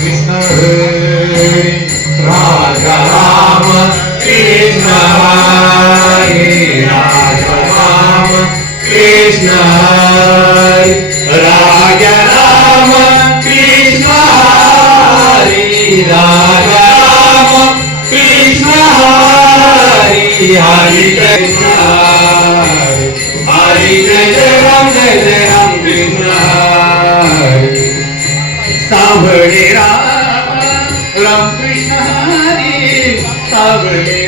कृष्ण हरे राजा राम कृष्ण हरे राजा राम कृष्ण हरे राजा राम कृष्ण हरे राजा राम कृष्ण हरे हरे कृष्ण हरे जय राम कृष्ण हरे सावळे राम कृष्ण हरे सावळे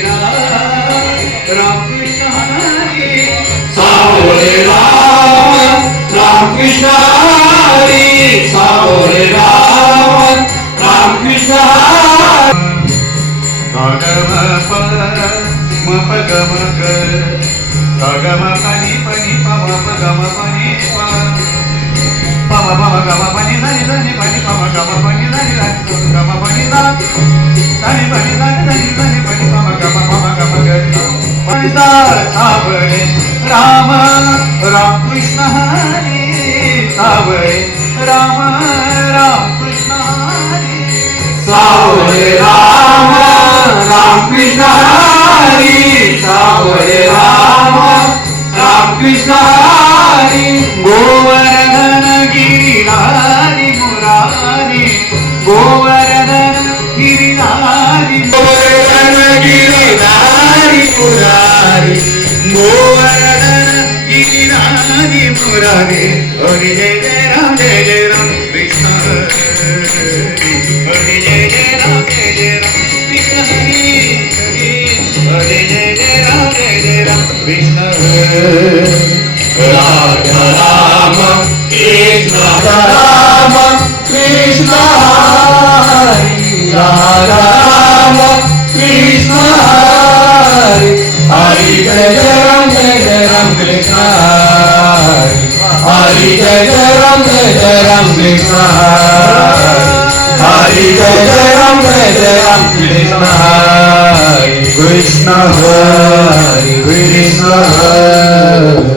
राम कृष्ण हरे सावळे राम कृष्ण हरे सावळे राम कृष्ण गम म प ग म ग ग म पनि पनि प म प ग म पनि प प म प ग म पनि धनि धनि पनि प म ग म पनि धनि धनि ग म पनि धनि धनि पनि धनि धनि धनि पनि प म ग म ग म ग पनि सावळे राम कृष्ण हरे सावळे राम कृष्ण हरे सावळे राम कृष्ण हरे सावळे राम कृष्ण हरे गोवर्धन गिरिधारी मुरारी गोवर्धन गिरिधारी गोवर्धन गिरिधारी मुरारी गोवर्धन गिरिधारी मुरारी हरि जय जय राम कृष्ण हरि जय जय राम कृष्ण हरि जय जय राम कृष्ण राजा राम कृष्ण हरे राजा राम कृष्ण हरे हरि जय राम कृष्ण हरे हरि जय राम कृष्ण हरे जय राम कृष्ण हरे कृष्ण हरे कृष्ण हरे